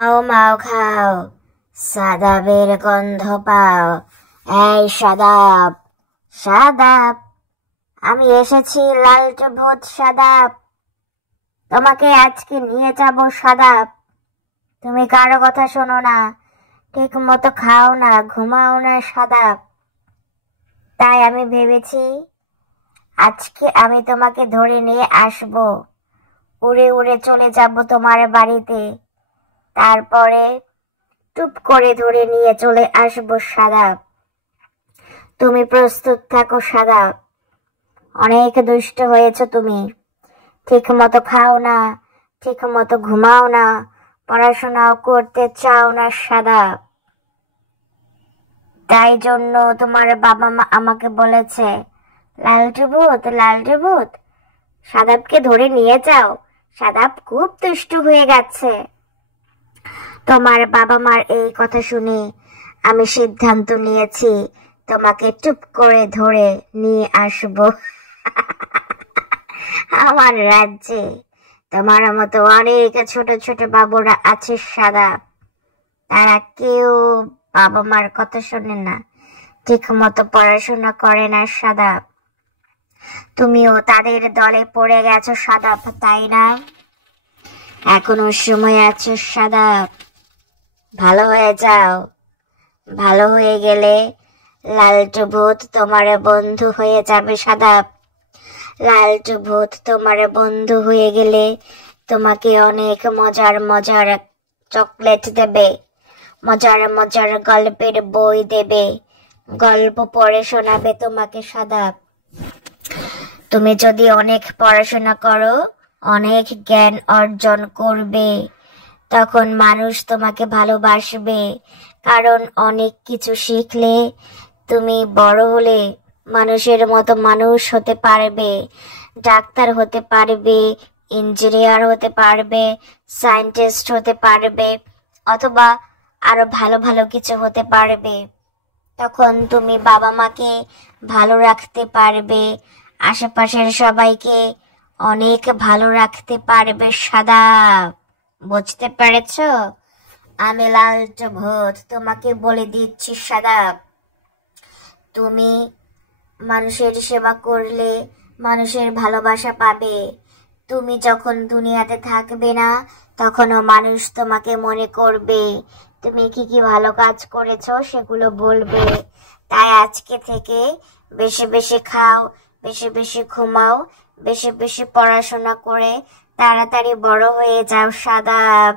মাও মাও খাও, সাদাবের গন্ধ পাও। এই সাদাব, সাদাব, আমি এসেছি লালটু ভূত সাদাব। তোমাকে আজকে নিয়ে যাব সাদাব। তুমি কারো কথা শোনো না, ঠিক মতো খাও না, ঘুমাও না সাদাব। তাই আমি ভেবেছি আজকে আমি তোমাকে ধরে নিয়ে আসব, উড়ে উড়ে চলে যাব তোমার বাড়িতে, তারপরে টুপ করে ধরে নিয়ে চলে আসবো সাদাব। তুমি প্রস্তুত থাকো সাদাব। অনেক দুষ্ট হয়েছো তুমি, ঠিক মতো খাও না, ঠিক মতো ঘুমাও না, পড়াশোনাও করতে চাও না সাদাব। তাই জন্য তোমার বাবা মা আমাকে বলেছে, লালটু ভূত সাদাবকে ধরে নিয়ে যাও, সাদাব খুব দুষ্টু হয়ে গেছে। তোমার বাবা মার এই কথা শুনে আমি সিদ্ধান্ত নিয়েছি তোমাকে চুপ করে ধরে নিয়ে আসব আমার রাজ্যে। তোমার মতো অনেক ছোট ছোট বাবুরা আছে সাদাব, তারা কেউ বাবা মার কথা শোনে না, ঠিক মতো পড়াশোনা করে না সাদাব। তুমিও তাদের দলে পড়ে গেছো সাদাব, তাই না? এখনো সময় আছে সাদাব, ভালো হয়ে যাও। ভালো হয়ে গেলে লালটু ভূত তোমার বন্ধু হয়ে যাবে সাদাব। লালটু ভূত তোমার বন্ধু হয়ে গেলে তোমাকে অনেক মজার মজার চকলেট দেবে, মজার মজার গল্পের বই দেবে, গল্প পড়ে শোনাবে তোমাকে সাদাব। তুমি যদি অনেক পড়াশোনা করো, অনেক জ্ঞান অর্জন করবে, তখন মানুষ তোমাকে ভালোবাসবে। কারণ অনেক কিছু শিখলে তুমি বড় হলে মানুষের মতো মানুষ হতে পারবে, ডাক্তার হতে পারবে, ইঞ্জিনিয়ার হতে পারবে, সায়েন্টিস্ট হতে পারবে, অথবা আরো ভালো ভালো কিছু হতে পারবে। তখন তুমি বাবা মাকে ভালো রাখতে পারবে, আশেপাশের সবাইকে অনেক ভালো রাখতে পারবে সাদাব। বুঝতে পেরেছো? আমি লালটু ভূত তোমাকে বলে দিচ্ছি সাদাব, তুমি মানুষের সেবা করলে মানুষের ভালোবাসা পাবে। তুমি যখন দুনিয়াতে থাকবে না, তখনও মানুষ তোমাকে মনে করবে, তুমি কি কি ভালো কাজ করেছো সেগুলো বলবে। তাই আজকে থেকে বেশি বেশি খাও, বেশি বেশি ঘুমাও, বেশি বেশি পড়াশোনা করে তাড়াতাড়ি বড় হয়ে যাও সাদাব